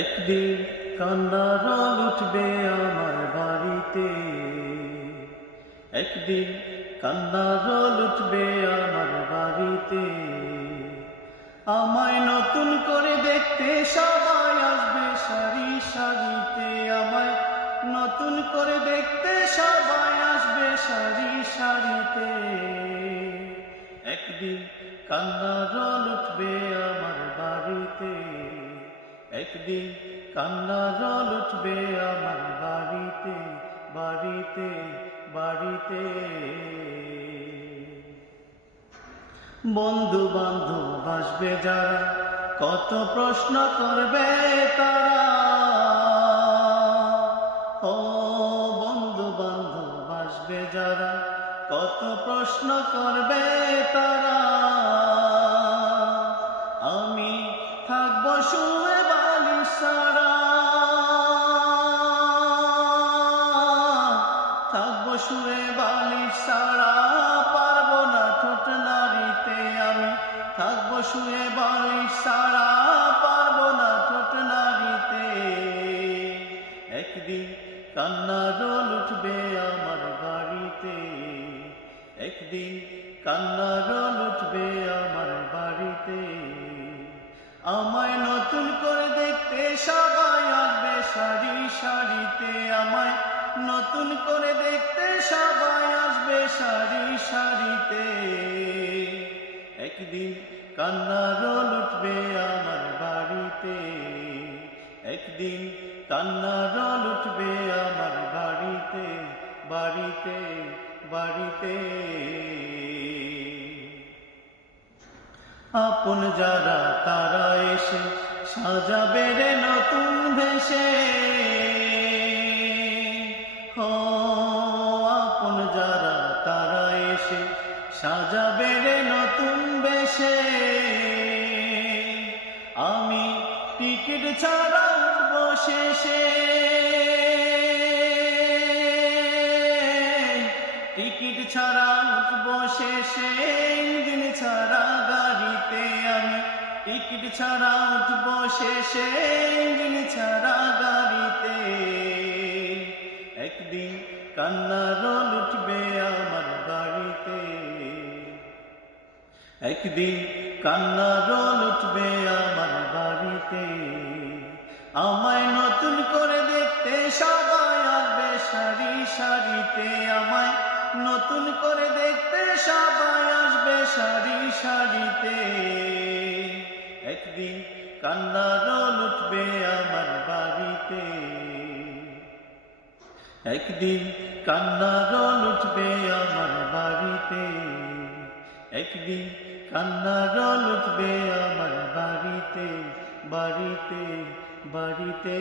একদিন কান্নার রোল উঠবে আমার বাড়িতে, একদিন কান্নার রোল উঠবে আমার বাড়িতে। আমায় নতুন করে দেখতে সবাই আসবে সারি সারিতে, আমায় নতুন করে দেখতে সবাই আসবে সারি সারিতে। একদিন কান্নার রোল উঠবে আমার বাড়িতে, একদিন কান্নার রোল উঠবে আমার বাড়িতে, বাড়িতে বাড়িতে। বন্ধু বান্ধব আসবে যারা, কত প্রশ্ন করবে তারা। ও বন্ধু বান্ধব আসবে যারা, কত প্রশ্ন করবে তারা। আমি থাকবো শুয়ে বালিশ ছাড়া, থাকবো শুয়ে বালিশ ছাড়া, পারবো না ঠোঁট নাড়িতে। আমি থাকবো শুয়ে বালিশ ছাড়া, পারবো না ঠোঁট নাড়িতে। একদিন কান্নার রোল উঠবে আমার বাড়িতে, একদিন কান্নার রোল উঠবে আমার বাড়িতে। আমায় নতুন করে দেখতে সবাই আসবে সারি সারিতে, আমায় নতুন করে দেখতে সবাই আসবে সারি সারিতে। একদিন কান্নার রোল উঠবে আমার বাড়িতে, একদিন কান্নার রোল উঠবে আমার বাড়িতে, বাড়িতে বাড়িতে। আপন যারা তারা এসে সাজাবে রে নতুন ভেসে। আপন যারা তারা এসে সাজাবে রে নতুন বেশে। আমি টিকিট ছাড়া উঠবো শেষে, টিকিট ছাড়া উঠবো শেষে, ইঞ্জিন ছাড়া গাড়িতে। আমি টিকিট ছাড়া উঠবো শেষে, ইঞ্জিন ছাড়া গাড়িতে। একদিন কান্নার রোল উঠবে আমার বাড়িতে, একদিন কান্নার রোল উঠবে আমার বাড়িতে। আমায় নতুন করে দেখতে সবাই আসবে সারি সারিতে, আমায় নতুন করে দেখতে সবাই আসবে সারি সারিতে। একদিন কান্নার রোল উঠবে আমার বাড়িতে, একদিন কান্নার রোল উঠবে আমার বাড়িতে, একদিন কান্নার রোল উঠবে আমার বাড়িতে, বাড়িতে বাড়িতে।